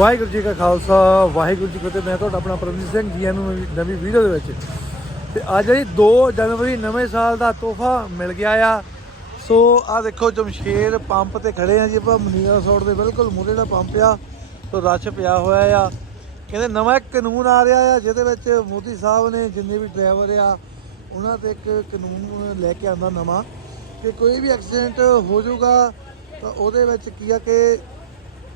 ਵਾਹਿਗੁਰੂ ਜੀ ਕਾ ਖਾਲਸਾ, ਵਾਹਿਗੁਰੂ ਜੀ ਕੀ ਫਤਿਹ। ਮੈਂ ਤੁਹਾਡਾ ਆਪਣਾ ਪਰਮਜੀਤ ਸਿੰਘ, ਜੀ ਨੂੰ ਨਵੀਂ- ਵੀਡੀਓ ਦੇ ਵਿੱਚ। ਤੇ ਅੱਜ ਜੀ 2 ਜਨਵਰੀ ਨਵੇਂ ਸਾਲ ਦਾ ਤੋਹਫਾ ਮਿਲ ਗਿਆ ਆ। ਸੋ ਆ ਦੇਖੋ, ਜਮਸ਼ੇਰ ਪੰਪ ਤੇ ਖੜੇ ਆ ਜੀ ਆਪਾਂ। ਮਨੀਰਾ ਰੋਡ ਦੇ ਬਿਲਕੁਲ ਮੂਹਰੇ ਦਾ ਪੰਪ ਆ ਸੋ ਰਸ਼ ਪਿਆ ਹੋਇਆ ਆ। ਕਹਿੰਦੇ ਨਵਾਂ ਇੱਕ ਕਾਨੂੰਨ ਆ ਰਿਹਾ ਆ, ਜਿਹਦੇ ਵਿੱਚ ਮੋਦੀ ਸਾਹਿਬ ਨੇ ਜਿੰਨੇ ਵੀ ਡਰਾਈਵਰ ਆ, ਉਹਨਾਂ ਤੇ ਇੱਕ ਕਾਨੂੰਨ ਲੈ ਕੇ ਆਂਦਾ ਨਵਾਂ। ਕਿ ਕੋਈ ਵੀ ਐਕਸੀਡੈਂਟ ਹੋ ਜਾਊਗਾ, ਤਾਂ ਉਹਦੇ ਵਿੱਚ ਕੀ ਆ ਕਿ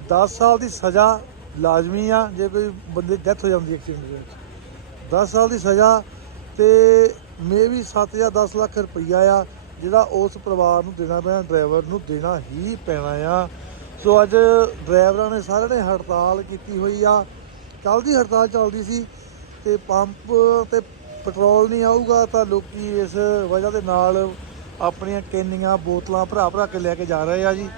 10 ਸਾਲ ਦੀ ਸਜ਼ਾ ਲਾਜ਼ਮੀ ਆ, ਜੇ ਕੋਈ ਬੰਦੇ ਡੈਥ ਹੋ ਜਾਂਦੀ ਐਕਸੀਡੈਂਟ ਦੇ ਵਿੱਚ। 10 ਸਾਲ ਦੀ ਸਜ਼ਾ ਤੇ ਮੇ ਵੀ 7 ਜਾਂ 10 ਲੱਖ ਰੁਪਈਆ ਆ, ਜਿਹੜਾ ਉਸ ਪਰਿਵਾਰ ਨੂੰ ਦੇਣਾ ਪੈਣਾ, ਡਰਾਈਵਰ ਨੂੰ ਦੇਣਾ ਹੀ ਪੈਣਾ ਆ। ਸੋ ਅੱਜ ਡਰਾਈਵਰਾਂ ਨੇ ਸਾਰਿਆਂ ਨੇ ਹੜਤਾਲ ਕੀਤੀ ਹੋਈ ਆ। ਕੱਲ ਦੀ ਹੜਤਾਲ ਚੱਲਦੀ ਸੀ ਤੇ ਪੰਪ ਤੇ ਪੈਟਰੋਲ ਨਹੀਂ ਆਊਗਾ ਤਾਂ ਲੋਕੀ ਇਸ ਵਜ੍ਹਾ ਦੇ ਨਾਲ ਆਪਣੀਆਂ ਕੈਨੀਆਂ ਬੋਤਲਾਂ ਭਰਾ ਭਰਾ ਕੇ ਲੈ ਕੇ ਜਾ ਰਹੇ ਆ ਜੀ।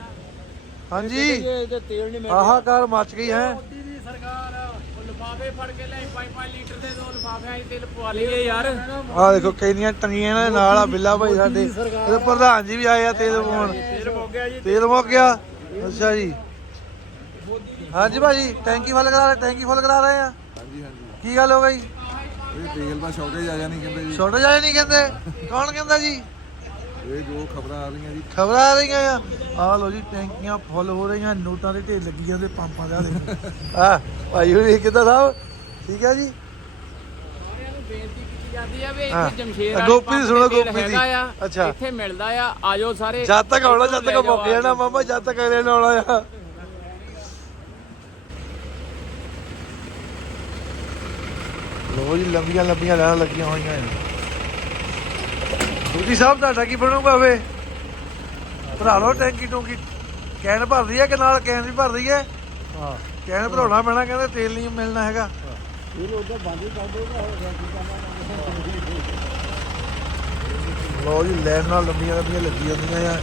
ਹਾਂਜੀ। ਇਹਦੇ ਤੇਲ ਨਹੀਂ ਆਹਾ ਕਾਰ ਮੱਚ ਗਈ ਹੈ। ਮੋਦੀ ਦੀ ਸਰਕਾਰ ਲਿਫਾਫੇ ਫੜ ਕੇ ਲੈ 5-5 ਲੀਟਰ ਦੇ ਦੋ ਲਿਫਾਫਿਆਂ 'ਚ ਤੇਲ ਪਵਾ ਲਈਏ ਯਾਰ। ਆਹ ਦੇਖੋ ਕੈਨੀਆਂ ਟੰਗੀਆਂ ਇਹਨਾਂ ਦੇ ਨਾਲ ਆ ਬਿੱਲਾ ਭਾਈ ਸਾਡੇ। ਇਹਦੇ ਪ੍ਰਧਾਨ ਜੀ ਵੀ ਆਏ ਆ ਤੇਲ ਪਵਾਉਣ। ਤੇਲ ਹੋ ਗਿਆ ਜੀ। ਤੇਲ ਮੁੱਕ ਗਿਆ। ਅੱਛਾ ਜੀ। ਹਾਂਜੀ ਭਾਜੀ ਟੈਂਕੀ ਫੁੱਲ ਕਰਾ ਰਹੇ ਟੈਂਕੀ ਫੁੱਲ ਕਰਾ ਰਹੇ ਆ। ਹਾਂਜੀ ਹਾਂਜੀ। ਕੀ ਗੱਲ ਹੋ ਗਈ? ਇਹ ਤੇਲ ਦਾ ਸ਼ਾਰਟੇਜ ਆ ਜਾਣੀ ਕਹਿੰਦੇ ਜੀ। ਜਾਏ ਨਹੀਂ ਕਹਿੰਦੇ। ਕੌਣ ਕਹਿੰਦਾ ਜੀ? ਇਹ ਜੋ ਖਬਰਾਂ ਆ ਰਹੀਆਂ ਜੀ। ਖਬਰਾਂ ਆ ਰਹੀਆਂ ਆ। ਆਹ ਲੋ ਜੀ ਟੈਂਕੀਆਂ ਫੁੱਲ ਹੋ ਰਹੀਆਂ ਨੋਟਾਂ ਦੇ ਢੇਰ ਲੱਗੀ ਜਾਂਦੇ ਪੰਪਾਂ ਦੇ ਆਲੇ। ਆ ਭਾਈ ਹੋਣੀ ਕਿੱਦਾਂ ਸਾਹਿਬ ਠੀਕ ਹੈ ਜੀ? ਸਾਰਿਆਂ ਨੂੰ ਬੇਨਤੀ ਕੀਤੀ ਜਾਂਦੀ ਆ ਵੀ ਹਾਂ। ਇੱਥੇ ਜਮਸ਼ੇਰ ਆ, ਗੋਪੀ ਦੀ ਸੁਣੋ, ਗੋਪੀ ਦੀ। ਹੈਗਾ ਆ ਅੱਛਾ। ਇੱਥੇ ਮਿਲਦਾ ਆ ਆਜੋ ਸਾਰੇ। ਜਦ ਤੱਕ ਆਉਣਾ ਜਦ ਤੱਕ ਇੱਥੋਂ ਲੈ ਮੁੱਕ ਜਾਣਾ ਮਾਮਾ ਜਦ ਤੱਕ ਅਗਲੇ ਨੇ ਆਉਣਾ ਆ। ਲੋ ਜੀ ਲੰਬੀਆਂ ਲੰਬੀਆਂ ਲਾਈਨਾਂ ਲੱਗੀਆਂ ਹੋਈਆਂ ਆ ਦੂਜੀ ਸਾਹਿਬ ਤੁਹਾਡਾ ਕੀ ਬਣੂਗਾ ਵੇ? ਭਰਾ ਲਓ ਟੈਂਕੀ ਟੂੰਕੀ। ਕੈਨ ਭਰਦੀ ਹੈ ਕਿ ਨਾਲ ਕੈਨ ਵੀ ਭਰਦੀ ਹੈ? ਹਾਂ। ਕੈਨ ਭਰਾਉਣਾ ਪੈਣਾ ਕਹਿੰਦੇ ਤੇਲ ਨਹੀਂ ਮਿਲਣਾ ਹੈਗਾ। ਇਹ ਉਹਦਾ ਬੰਦ ਹੀ ਕਰ ਦੇਗਾ ਲੋ ਜੀ ਲਾਈਨ ਨਾਲ ਲੰਬੀਆਂ ਲੰਬੀਆਂ ਲੱਗੀਆਂ ਹੁੰਦੀਆਂ ਆ।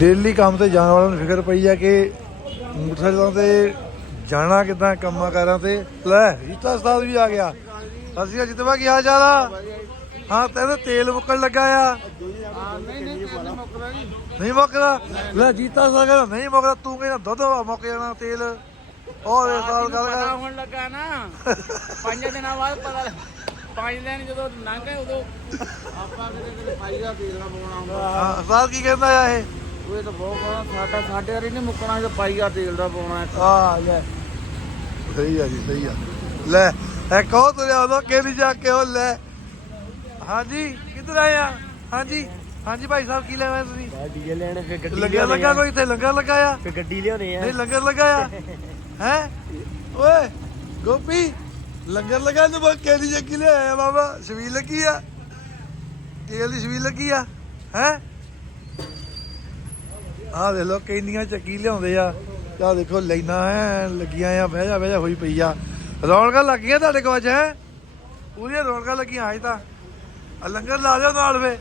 ਡੇਲੀ ਕੰਮ ਤੇ ਜਾਣ ਵਾਲਿਆਂ ਨੂੰ ਫਿਕਰ ਪਈ ਆ ਕਿ ਮੋਟਰਸਾਈਕਲਾਂ ਤੇ ਜਾਣਾ ਕਿਦਾਂ ਕੰਮਾਂ ਕਾਰਾਂ ਤੇ? ਲੈ ਰੀਤਾ ਉਸਤਾਦ ਵੀ ਆ ਗਿਆ। ਅਸੀਂ ਜਿੱਤਵਾ ਕੀ ਹਾਲ ਚਾਲ ਆ? ਹਾਂ ਤੇਰੇ ਤੇਲ ਮੁੱਕਣ ਲੱਗਾ ਆ। ਨਹੀਂ ਮੁੱਕਦਾ? ਲੈ ਜੀਤਾ ਸਾ ਕਹਿੰਦਾ ਨਹੀਂ ਮੁੱਕਦਾ ਤੂੰ ਕਹਿੰਦਾ ਦੁੱਧ ਮੁੱਕ ਜਾਣਾ ਤੇਲ। ਉਹ ਦੇ ਸਾਲ ਗੱਲ ਕਰ। ਹੋਣ ਲੱਗਾ ਨਾ? ਪੰਜ ਦਿਨਾਂ ਬਾਅਦ ਪਤਾ ਪੰਜ ਦਿਨ ਜਦੋਂ ਲੰਘ ਗਏ ਉਦੋਂ ਆਪਾਂ ਕਿਤੇ ਕਿਤੇ ਪਾਈ ਦਾ ਤੇਲ ਨਾ ਪਾਉਣਾ ਹੁੰਦਾ। ਹਾਂ ਸਾਲ ਕੀ ਕਹਿੰਦਾ ਆ ਇਹ? ਉਹ ਤਾਂ ਬਹੁਤ ਬੜਾ ਸਾਡਾ ਸਾਡੇ ਵਾਰੀ ਨਹੀਂ ਮੁੱਕਣਾ ਜੇ ਪਾਈ ਦਾ ਤੇਲ ਦਾ ਪਾਉਣਾ ਹੈ। ਆ ਲੈ। ਸਹੀ ਆ ਜੀ ਸਹੀ ਆ। ਲੈ ਇੱਕ ਉਹ ਤੁਰਿਆ ਉਦੋਂ ਕਿਹਦੀ ਜਾ ਕੇ ਉਹ ਲੈ? ਹਾਂਜੀ ਕਿੱਧਰ ਆਏ ਆ? ਹਾਂਜੀ ਹਾਂਜੀ ਭਾਈ ਸਾਹਿਬ ਕੀ ਲੈਣਾ ਤੁਸੀਂ? ਡੀਜੇ ਲੈਣੇ ਫਿਰ ਗੱਡੀ ਲੰਗਰ ਲੱਗਾ ਕੋਈ ਇੱਥੇ? ਲੰਗਰ ਲੱਗਾ ਆ ਫਿਰ ਗੱਡੀ ਲਿਆਉਣੇ ਨਹੀਂ ਲੰਗਰ ਲੱਗਾ ਆ ਹੈ? ਓਏ ਗੋਪੀ ਲੰਗਰ ਲੱਗਾ ਤੇ ਬਸ ਕੇਲੀ ਜੱਗੀ ਲੈ ਆਇਆ? ਬਾਬਾ ਸ਼ਵੀਲ ਲੱਗੀ ਆ? ਤੇਲ ਦੀ ਸ਼ਵੀਲ ਲੱਗੀ ਆ? ਹੈ? ਆਹ ਦੇਖ ਲੋ ਕੈਨੀਆਂ ਚੱਕੀ ਲਿਆਉਂਦੇ ਆ। ਆਹ ਦੇਖੋ ਲਾਈਨਾਂ ਐ ਲੱਗੀਆਂ ਆ ਬਹਿ ਜਾ ਬਹਿ ਜਾ ਹੋਈ ਪਈ ਆ। ਰੌਣਕਾਂ ਲੱਗੀਆਂ ਤੁਹਾਡੇ ਕੋਲ ਅੱਜ ਹੈ? ਪੂਰੀਆਂ ਰੌਣਕਾਂ ਲੱਗੀਆਂ ਅੱਜ ਤਾਂ। ਆ ਲੰਗਰ ਲਾ ਦਿਓ ਨਾਲ ਵੇ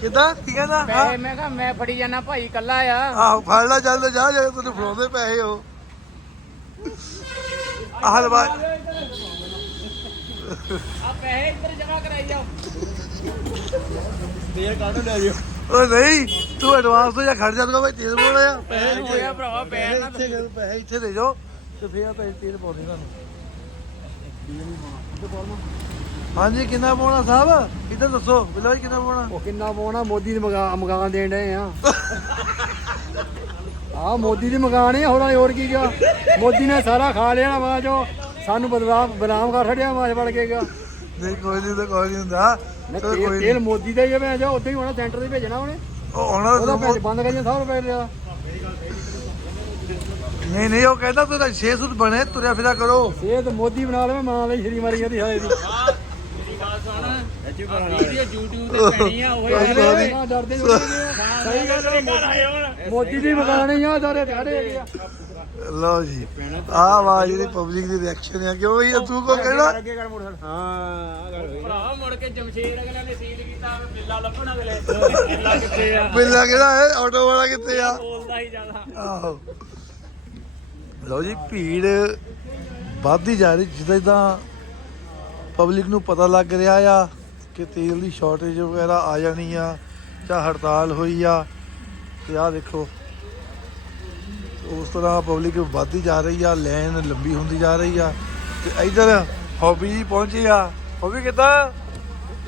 ਕਿਦਾਂ? ਕੀ ਕਹਿੰਦਾ? ਪੈਸੇ ਮੈਂ ਕਿਹਾ ਮੈਂ ਫੜੀ ਜਾਣਾ ਭਾਈ ਕੱਲਾ ਆ। ਆਹੋ ਫੜ ਲੈ ਚੱਲ ਜਾ ਜੇ ਤੈਨੂੰ ਫੜਾਉਂਦੇ ਪੈਸੇ ਹੋ ਆਹ ਲਵਾ ਆ ਪੈਸੇ ਇੱਧਰ ਜਮਾ ਕਰਾਈ ਜਾਓ। ਤੇਲ ਕਾਹਨੂੰ ਲੈ ਜਾਓ? ਓ ਨਹੀਂ ਤੂੰ ਐਡਵਾਂਸ ਤੋਂ ਜਾਂ ਖੜ ਜਾਂਦਾ ਭਾਈ ਤੇਲ ਬੋਲਾ ਆ ਪੈਸੇ ਹੋਇਆ ਭਰਾਵਾ ਪੈਸੇ ਨਾ ਇੱਥੇ ਦੇ ਪੈਸੇ ਇੱਥੇ ਦੇ ਜਾਓ। ਤੇ ਫੇਰ ਪੈਸੇ ਤੇਲ ਪਾਉਂਦੇ ਤੁਹਾਨੂੰ। ਹਾਂਜੀ ਕਿੰਨਾ ਪਾਉਣਾ ਸਾਹਿਬ? ਇੱਧਰ ਦੱਸੋ ਬਿੱਲਾ ਜੀ ਕਿੰਨਾ ਪਾਉਣਾ? ਉਹ ਕਿੰਨਾ ਪਾਉਣਾ? ਮੋਦੀ ਦੇ ਮਗਾ ਮਕਾਨ ਦੇਣ ਡਏ ਆ। ਆ ਮੋਦੀ ਦੀ ਮਕਾਨ ਹੈ ਹੋਰ ਹੋਰ ਕੀ ਗਿਆ? ਮੋਦੀ ਨੇ ਸਾਰਾ ਖਾ ਲਿਆ ਚੋਂ ਸਾਨੂੰ ਬਦਨਾਮ ਬਦਨਾਮ ਕਰ ਛੱਡਿਆ ਮਾਜ ਵੜ ਕੇ ਗਿਆ ਨਹੀਂ ਕੋਈ ਨਹੀਂ ਤਾਂ ਕੋਈ ਨਹੀਂ ਹੁੰਦਾ। ਚਲੋ ਕੋਈ ਤੇਲ ਨਹੀਂ। ਮੋਦੀ ਦਾ ਹੀ ਆ ਮੈਂ ਜਾ ਉੱਥੇ ਹੀ ਹੋਣਾ ਸੈਂਟਰ ਦੇ ਭੇਜਣਾ ਉਹਨੇ। ਉਹ ਆਉਣਾ ਉਹਦਾ ਤਾਂ ਪੈਸੇ ਬੰਦ ਕਰੀਏ 100 ਰੁਪਏ ਲਿਆ। ਨਹੀਂ ਨਹੀਂ ਉਹ ਕਹਿੰਦਾ ਤੂੰ ਤਾਂ 6 ਸੁੱਤ ਬਣੇ ਤੁਰਿਆ ਫਿਰਿਆ ਕਰੋ। ਸਿਹਤ ਮੋਦੀ ਬਣਾ ਲਵੇ ਮਾਂ ਲਈ ਸ਼੍ਰੀ ਮਾਰੀ ਜਾਂਦੀ ਹਾਏ ਦੀ। ਮੇਰੀ ਗੱਲ ਸੁਣ। YouTube ਤੇ ਪੈਣੀ ਆ ਉਹ ਨਾ ਡਰਦੇ ਨਹੀਂ ਸਹੀ ਗੱਲ ਹੈ ਮੋਦੀ ਦੀ ਮਕਾਨ ਆ ਸਾਰੇ ਠਾੜੇ ਆ ਲਓ ਜੀ, ਆਹ ਆਵਾਜ਼ ਦੀ ਪਬਲਿਕ ਦੀ ਰਿਐਕਸ਼ਨ ਆ, ਕਿਉਂ ਇਹ ਤੂੰ ਕੋ ਕਹਿਣਾ? ਅੱਗੇ ਕਰ ਮੋਟਰ ਹਾਂ ਭਰਾ ਮੁੜ ਕੇ ਜਮਸ਼ੇਰ ਅਗਲੇ ਨੇ ਸੀਲ ਕੀਤਾ ਬਿੱਲਾ ਲੱਭਣ ਅਗਲੇ ਬਿੱਲਾ ਕਿੱਥੇ ਆ ਬਿੱਲਾ ਕਿਹੜਾ ਹੈ? ਆਟੋ ਵਾਲਾ ਕਿੱਥੇ ਆ? ਬੋਲਦਾ ਹੀ ਜ਼ਿਆਦਾ ਆਹੋ। ਲਓ ਜੀ, ਭੀੜ ਵੱਧਦੀ ਜਾ ਰਹੀ ਜਿੱਦਾਂ ਜਿੱਦਾਂ ਪਬਲਿਕ ਨੂੰ ਪਤਾ ਲੱਗ ਰਿਹਾ ਆ। ਕਿ ਤੇਲ ਦੀ ਸ਼ਾਰਟੇਜ ਵਗੈਰਾ ਆ ਜਾਣੀ ਆ ਜਾਂ ਹੜਤਾਲ ਹੋਈ ਆ। ਤੇ ਆਹ ਦੇਖੋ ਉਸ ਤਰ੍ਹਾਂ ਪਬਲਿਕ ਵੱਧਦੀ ਜਾ ਰਹੀ ਆ ਲਾਈਨ ਲੰਬੀ ਹੁੰਦੀ ਜਾ ਰਹੀ ਆ। ਤੇ ਇਧਰ ਹੌਬੀ ਜੀ ਪਹੁੰਚੇ ਆ। ਹੌਬੀ ਕਿੱਦਾਂ?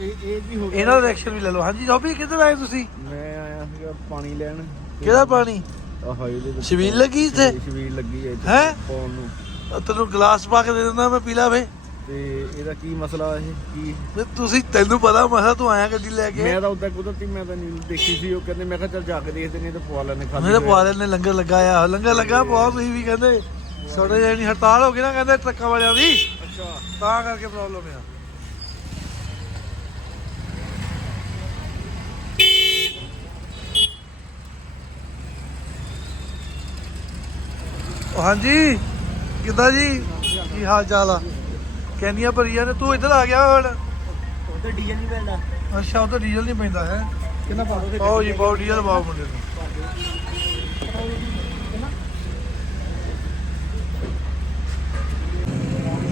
ਇਹ ਇਹ ਵੀ ਹੋ ਇਹਨਾਂ ਦਾ ਰਿਐਕਸ਼ਨ ਵੀ ਲੈ ਲਓ। ਹਾਂਜੀ ਹੌਬੀ ਕਿੱਧਰ ਆਏ ਤੁਸੀਂ? ਮੈਂ ਆਇਆ ਸੀਗਾ ਪਾਣੀ ਲੈਣ। ਕਿਹਦਾ ਪਾਣੀ? ਆ ਹਾਈ ਦੇ ਵਿੱਚ ਛਬੀਲ ਲੱਗੀ ਇੱਥੇ? ਸ਼ਬੀਲ ਲੱਗੀ ਹੈ ਇੱਥੇ ਹੈਂ? ਆਹ ਤੈਨੂੰ ਗਲਾਸ ਪਾ ਕੇ ਦੇ ਦਿੰਦਾ ਮੈਂ ਪੀ ਲਾ ਵੇ। ਤੇ ਇਹਦਾ ਕੀ ਮਸਲਾ ਇਹ? ਕੀ? ਤੁਸੀਂ ਤੈਨੂੰ ਪਤਾ ਮਸਾ ਤੂੰ ਆਇਆ ਗੱਡੀ ਲੈ ਕੇ। ਮੈਂ ਤਾਂ ਉਦਾਂ ਕੁਦਰਤੀ ਮੈਂ ਤਾਂ ਨਿਊਜ਼ ਦੇਖੀ ਸੀ ਉਹ ਕਹਿੰਦੇ ਮੈਂ ਕਿਹਾ ਚੱਲ ਜਾ ਕੇ ਦੇਖਦੇ ਨਹੀਂ ਤਾਂ ਪਵਾ ਲੈਣੇ ਖਾਲੀ ਮੇਰੇ ਪੁਆਲੇ ਨੇ ਲੰਗਰ ਲੱਗਾ ਆ ਲੰਗਰ ਲੱਗਾ ਬਹੁਤ ਤੁਸੀਂ ਵੀ ਕਹਿੰਦੇ। ਜਿਹੇ ਨਹੀਂ ਹੜਤਾਲ ਹੋ ਗਈ ਨਾ ਕਹਿੰਦੇ ਟਰੱਕਾਂ ਵਾਲਿਆਂ ਦੀ। ਅੱਛਾ। ਤਾਂ ਕਰਕੇ ਪ੍ਰੋਬਲਮ ਆ। ਹਾਂਜੀ ਕਿੱਦਾਂ ਜੀ? ਕੀ ਹਾਲ ਚਾਲ ਆ? ਕੈਨੀਆਂ ਭਰੀਆਂ ਨੇ ਤੂੰ ਇੱਧਰ ਆ ਗਿਆ ਹੁਣ। ਉਹਦੇ ਡੀਜ਼ਲ ਨਹੀਂ ਮਿਲਦਾ ਅੱਛਾ ਤਾਂ ਡੀਜ਼ਲ ਨਹੀਂ ਪੈਂਦਾ ਹੈ? ਕਿੰਨਾ ਪਾ ਦੋ ਪਾਓ ਜੀ ਪਾਓ ਡੀਜ਼ਲ ਪਾਓ ਮੁੰਡੇ ਨੂੰ।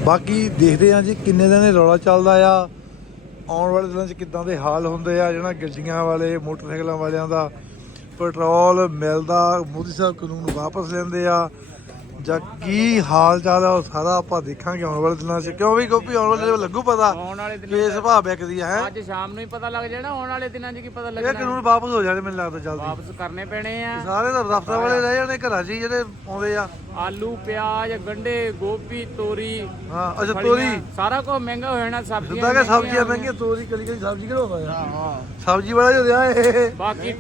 ਬਾਕੀ ਦੇਖਦੇ ਹਾਂ ਜੀ ਕਿੰਨੇ ਦਿਨ ਇਹ ਰੌਲਾ ਚੱਲਦਾ ਆ। ਆਉਣ ਵਾਲੇ ਦਿਨਾਂ 'ਚ ਕਿੱਦਾਂ ਦੇ ਹਾਲ ਹੁੰਦੇ ਆ ਜਿਹੜਾ ਗੱਡੀਆਂ ਵਾਲੇ ਮੋਟਰਸਾਈਕਲਾਂ ਵਾਲਿਆਂ ਦਾ ਪੈਟਰੋਲ ਮਿਲਦਾ ਮੋਦੀ ਸਾਹਿਬ ਕਾਨੂੰਨ ਵਾਪਸ ਲੈਂਦੇ ਆ। ਜਾਂ ਕੀ ਹਾਲ ਚਾਲ ਆ ਉਹ ਸਾਰਾ ਆਪਾਂ ਦੇਖਾਂਗੇ ਆਉਣ ਵਾਲੇ ਦਿਨਾਂ 'ਚ। ਕਿਉਂ ਵੀ ਗੋਪੀ ਆਉਣ ਵਾਲੇ ਦਿਨਾਂ ਲੱਗੂ ਪਤਾ ਆਉਣ ਵਾਲੇ ਕਿ ਦਿਨਾਂ ਸੁਭਾਅ ਵਿਕਦੀ ਹੈ? ਅੱਜ ਸ਼ਾਮ ਨੂੰ ਹੀ ਪਤਾ ਲੱਗ ਜਾਣਾ ਆਉਣ ਵਾਲੇ ਦਿਨਾਂ 'ਚ ਕੀ ਪਤਾ ਇਹ ਲੱਗਣਾ ਕਾਨੂੰਨ ਵਾਪਸ ਹੋ ਜਾਣੇ ਮੈਨੂੰ ਲੱਗਦਾ ਜਲਦੀ। ਵਾਪਸ ਕਰਨੇ ਪੈਣੇ ਆ। ਸਾਰੇ ਤਾਂ ਦਫ਼ਤਰ ਵਾਲੇ ਰਹਿ ਜਾਣੇ ਘਰਾਂ 'ਚ ਹੀ ਜਿਹੜੇ ਆਉਂਦੇ ਆ। ਆਲੂ ਪਿਆਜ਼ ਗੰਡੇ ਗੋਭੀ ਤੋਰੀ ਹਾਂ ਅੱਛਾ ਤੋਰੀ। ਸਾਰਾ ਕੁਝ ਮਹਿੰਗਾ ਹੋ ਜਾਣਾ ਸਬਜ਼ੀਆਂ ਜਿੱਦਾਂ ਕਿ ਸਬਜ਼ੀਆਂ ਮਹਿੰਗੀਆਂ ਤੋਰੀ ਕਲੀ ਕਲੀ ਸਬਜ਼ੀ ਕਿਹੜਾ ਆ? ਹਾਂ ਹਾਂ। ਸਬਜ਼ੀ ਵਾਲਾ ਜੋ ਦਿਆ ਇਹ। ਬਾਕੀ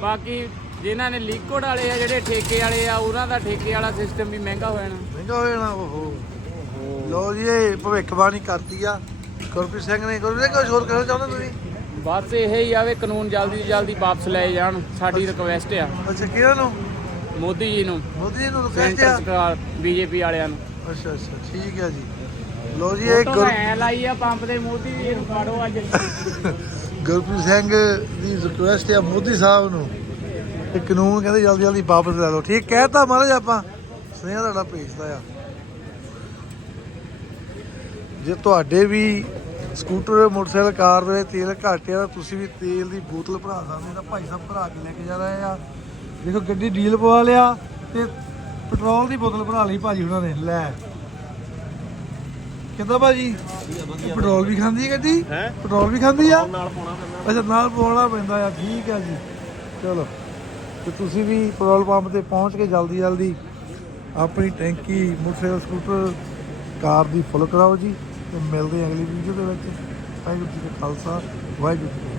ਬਾਕੀ ਜਿਨ੍ਹਾਂ ਨੇ ਲਿਕੁਇਡ ਵਾਲੇ ਆ ਜਿਹੜੇ ਠੇਕੇ ਵਾਲੇ ਆ ਉਹਨਾਂ ਦਾ ਠੇਕੇ ਵਾਲਾ ਸਿਸਟਮ ਵੀ ਮਹਿੰਗਾ ਹੋ ਜਾਣਾ। ਮਹਿੰਗਾ ਹੋ ਜਾਣਾ ਓਹੋ। ਲੋ ਜੀ ਇਹ ਭਵਿੱਖਬਾਣੀ ਕਰਤੀ ਆ। ਗੁਰਪ੍ਰੀਤ ਸਿੰਘ ਨੇ ਗੁਰਪ੍ਰੀਤ ਕੁਝ ਹੋਰ ਕਹਿਣਾ ਚਾਹੁੰਦੇ ਤੁਸੀਂ? ਬਸ ਇਹ ਹੀ ਆ ਵੀ ਕਾਨੂੰਨ ਜਲਦੀ ਤੋਂ ਜਲਦੀ ਵਾਪਸ ਲਏ ਜਾਣ ਸਾਡੀ ਰਿਕਵੈਸਟ ਆ। ਅੱਛਾ ਕਿਹਨਾਂ ਨੂੰ? ਮੋਦੀ ਜੀ ਨੂੰ। ਮੋਦੀ ਜੀ ਨੂੰ ਰਿਕਵੈਸਟ ਸੈਂਟਰ ਆ ਸਰਕਾਰ ਬੀਜੇਪੀ ਵਾਲਿਆਂ ਨੂੰ। ਅੱਛਾ ਅੱਛਾ ਠੀਕ ਹੈ ਜੀ। ਲੋ ਜੀ ਇਹ ਫੋਟੋ ਗੁਰ- ਐ ਲਾਈ ਆ ਪੰਪ ਦੇ ਮੋਦੀ ਜੀ ਨੂੰ ਫੜੋ ਅੱਜ। ਗੁਰਪ੍ਰੀਤ ਸਿੰਘ ਦੀ ਰਿਕੁਐਸਟ ਆ ਮੋਦੀ ਸਾਹਿਬ ਨੂੰ। ਇਹ ਕਾਨੂੰਨ ਕਹਿੰਦੇ ਜਲਦੀ ਜਲਦੀ ਵਾਪਸ ਲੈ ਲਓ। ਠੀਕ ਕਹਿਤਾ ਮਹਾਰਾਜ ਆਪਾਂ ਸੁਨੇਹਾ ਤੁਹਾਡਾ ਭੇਜਦਾ ਆ। ਜੇ ਤੁਹਾਡੇ ਵੀ ਸਕੂਟਰ ਮੋਟਰਸਾਈਕਲ ਕਾਰ ਦੇ ਤੇਲ ਘੱਟ ਆ ਤਾਂ ਤੁਸੀਂ ਵੀ ਤੇਲ ਦੀ ਬੋਤਲ ਭਰਾ ਸਕਦੇ ਤਾਂ ਭਾਈ ਸਾਹਿਬ ਭਰਾ ਕੇ ਲੈ ਕੇ ਜਾ ਰਹੇ ਆ। ਦੇਖੋ ਗੱਡੀ ਡੀਲ ਪਵਾ ਲਿਆ ਤੇ ਪੈਟਰੋਲ ਦੀ ਬੋਤਲ ਭਰਾ ਲਈ ਭਾਜੀ ਉਹਨਾਂ ਨੇ। ਲੈ। ਕਿੱਦਾਂ ਭਾਜੀ? ਪੈਟਰੋਲ ਵੀ ਖਾਂਦੀ ਹੈ ਗੱਡੀ? ਹੈ? ਪੈਟਰੋਲ ਵੀ ਖਾਂਦੀ ਆ? ਨਾਲ ਪਾਉਣਾ ਪੈਂਦਾ। ਅੱਛਾ ਨਾਲ ਪਾਉਣਾ ਪੈਂਦਾ ਆ। ਠੀਕ ਆ ਜੀ। ਚਲੋ। ਤੇ ਤੁਸੀਂ ਵੀ ਪੈਟਰੋਲ ਪੰਪ ਤੇ ਪਹੁੰਚ ਕੇ ਜਲਦੀ ਜਲਦੀ ਆਪਣੀ ਟੈਂਕੀ, ਮੋਟਰਸਾਈਕਲ, ਸਕੂਟਰ, ਕਾਰ ਦੀ ਫੁੱਲ ਕਰਾਓ ਜੀ ਤੇ ਮਿਲਦੇ ਅਗਲੀ ਵੀਡੀਓ ਦੇ ਵਿੱਚ। ਵਾਹਿਗੁਰੂ ਜੀ ਕਾ ਖਾਲਸਾ, ਵਾਹਿਗੁਰੂ ਜੀ